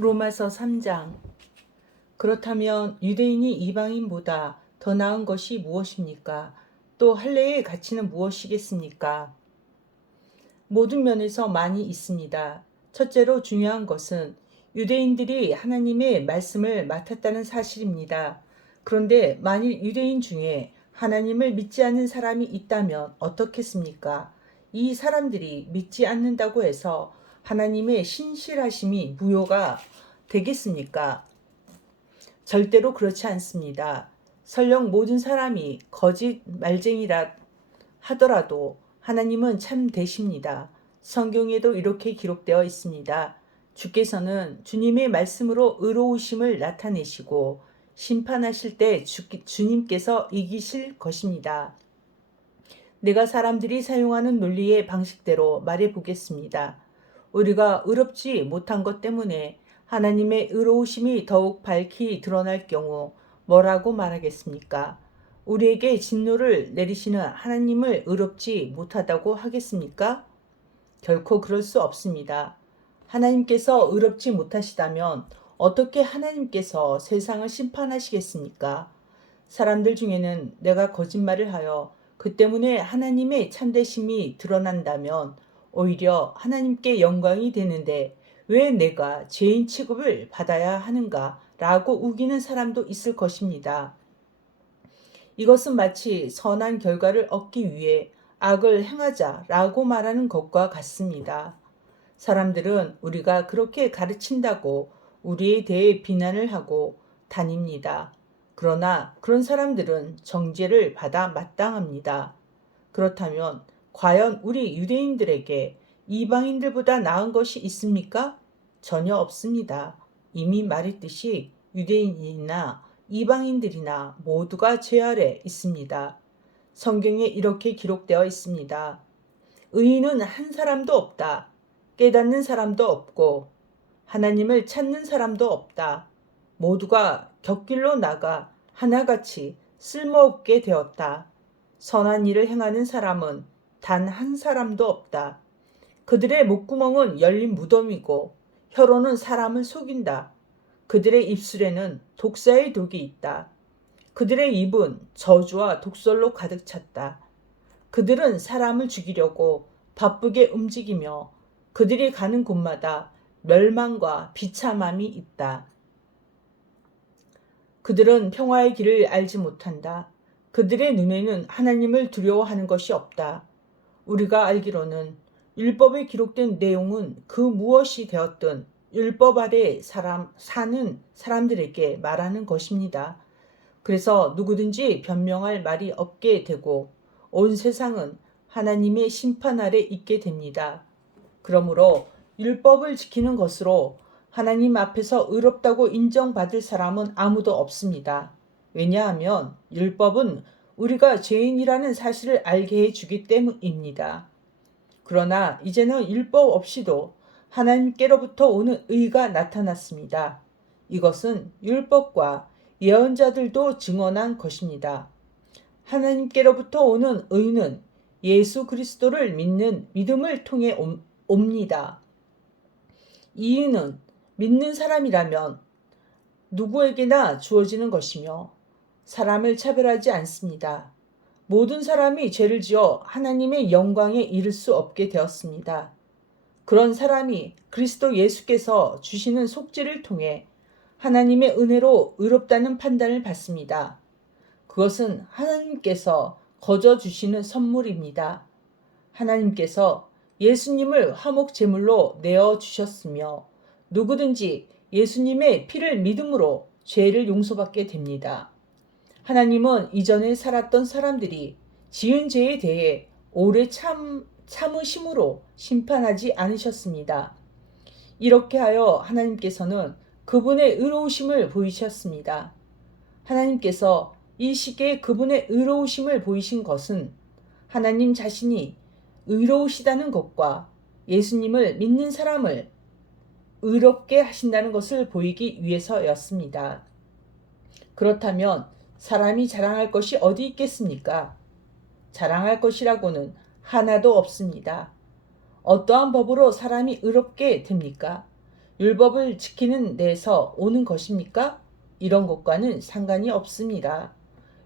로마서 3장. 그렇다면 유대인이 이방인보다 더 나은 것이 무엇입니까? 또 할례의 가치는 무엇이겠습니까? 모든 면에서 많이 있습니다. 첫째로 중요한 것은 유대인들이 하나님의 말씀을 맡았다는 사실입니다. 그런데 만일 유대인 중에 하나님을 믿지 않는 사람이 있다면 어떻겠습니까? 이 사람들이 믿지 않는다고 해서 하나님의 신실하심이 무효가 되겠습니까? 절대로 그렇지 않습니다. 설령 모든 사람이 거짓 말쟁이라 하더라도 하나님은 참 되십니다. 성경에도 이렇게 기록되어 있습니다. 주께서는 주님의 말씀으로 의로우심을 나타내시고 심판하실 때 주님께서 이기실 것입니다. 내가 사람들이 사용하는 논리의 방식대로 말해 보겠습니다. 우리가 의롭지 못한 것 때문에 하나님의 의로우심이 더욱 밝히 드러날 경우 뭐라고 말하겠습니까? 우리에게 진노를 내리시는 하나님을 의롭지 못하다고 하겠습니까? 결코 그럴 수 없습니다. 하나님께서 의롭지 못하시다면 어떻게 하나님께서 세상을 심판하시겠습니까? 사람들 중에는 내가 거짓말을 하여 그 때문에 하나님의 참되심이 드러난다면 오히려 하나님께 영광이 되는데 왜 내가 죄인 취급을 받아야 하는가 라고 우기는 사람도 있을 것입니다. 이것은 마치 선한 결과를 얻기 위해 악을 행하자라고 말하는 것과 같습니다. 사람들은 우리가 그렇게 가르친다고 우리에 대해 비난을 하고 다닙니다. 그러나 그런 사람들은 정죄를 받아 마땅합니다. 그렇다면 과연 우리 유대인들에게 이방인들보다 나은 것이 있습니까? 전혀 없습니다. 이미 말했듯이 유대인이나 이방인들이나 모두가 죄 아래 있습니다. 성경에 이렇게 기록되어 있습니다. 의인은 한 사람도 없다. 깨닫는 사람도 없고 하나님을 찾는 사람도 없다. 모두가 곁길로 나가 하나같이 쓸모없게 되었다. 선한 일을 행하는 사람은 단 한 사람도 없다. 그들의 목구멍은 열린 무덤이고 혀로는 사람을 속인다. 그들의 입술에는 독사의 독이 있다. 그들의 입은 저주와 독설로 가득 찼다. 그들은 사람을 죽이려고 바쁘게 움직이며 그들이 가는 곳마다 멸망과 비참함이 있다. 그들은 평화의 길을 알지 못한다. 그들의 눈에는 하나님을 두려워하는 것이 없다. 우리가 알기로는 율법에 기록된 내용은 그 무엇이 되었든 율법 아래 사는 사람들에게 말하는 것입니다. 그래서 누구든지 변명할 말이 없게 되고 온 세상은 하나님의 심판 아래 있게 됩니다. 그러므로 율법을 지키는 것으로 하나님 앞에서 의롭다고 인정받을 사람은 아무도 없습니다. 왜냐하면 율법은 우리가 죄인이라는 사실을 알게 해주기 때문입니다. 그러나 이제는 율법 없이도 하나님께로부터 오는 의가 나타났습니다. 이것은 율법과 예언자들도 증언한 것입니다. 하나님께로부터 오는 의는 예수 그리스도를 믿는 믿음을 통해 옵니다. 이 의는 믿는 사람이라면 누구에게나 주어지는 것이며 사람을 차별하지 않습니다. 모든 사람이 죄를 지어 하나님의 영광에 이를 수 없게 되었습니다. 그런 사람이 그리스도 예수께서 주시는 속죄를 통해 하나님의 은혜로 의롭다는 판단을 받습니다. 그것은 하나님께서 거저 주시는 선물입니다. 하나님께서 예수님을 화목 제물로 내어 주셨으며 누구든지 예수님의 피를 믿음으로 죄를 용서받게 됩니다. 하나님은 이전에 살았던 사람들이 지은 죄에 대해 오래 참으심으로 심판하지 않으셨습니다. 이렇게 하여 하나님께서는 그분의 의로우심을 보이셨습니다. 하나님께서 이 시기에 그분의 의로우심을 보이신 것은 하나님 자신이 의로우시다는 것과 예수님을 믿는 사람을 의롭게 하신다는 것을 보이기 위해서였습니다. 그렇다면 사람이 자랑할 것이 어디 있겠습니까? 자랑할 것이라고는 하나도 없습니다. 어떠한 법으로 사람이 의롭게 됩니까? 율법을 지키는 데서 오는 것입니까? 이런 것과는 상관이 없습니다.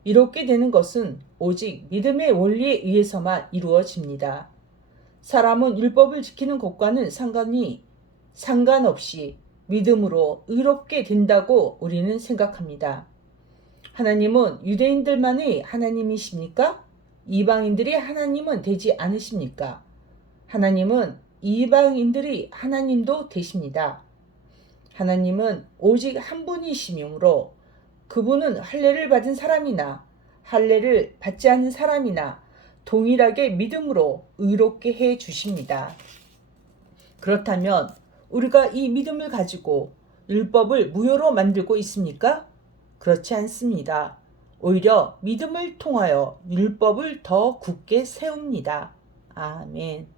이렇게 되는 것은 오직 믿음의 원리에 의해서만 이루어집니다. 사람은 율법을 지키는 것과는 상관없이 믿음으로 의롭게 된다고 우리는 생각합니다. 하나님은 유대인들만의 하나님이십니까? 이방인들이 하나님은 되지 않으십니까? 하나님은 이방인들이 하나님도 되십니다. 하나님은 오직 한 분이시므로 그분은 할례를 받은 사람이나 할례를 받지 않은 사람이나 동일하게 믿음으로 의롭게 해 주십니다. 그렇다면 우리가 이 믿음을 가지고 율법을 무효로 만들고 있습니까? 그렇지 않습니다. 오히려 믿음을 통하여 율법을 더 굳게 세웁니다. 아멘.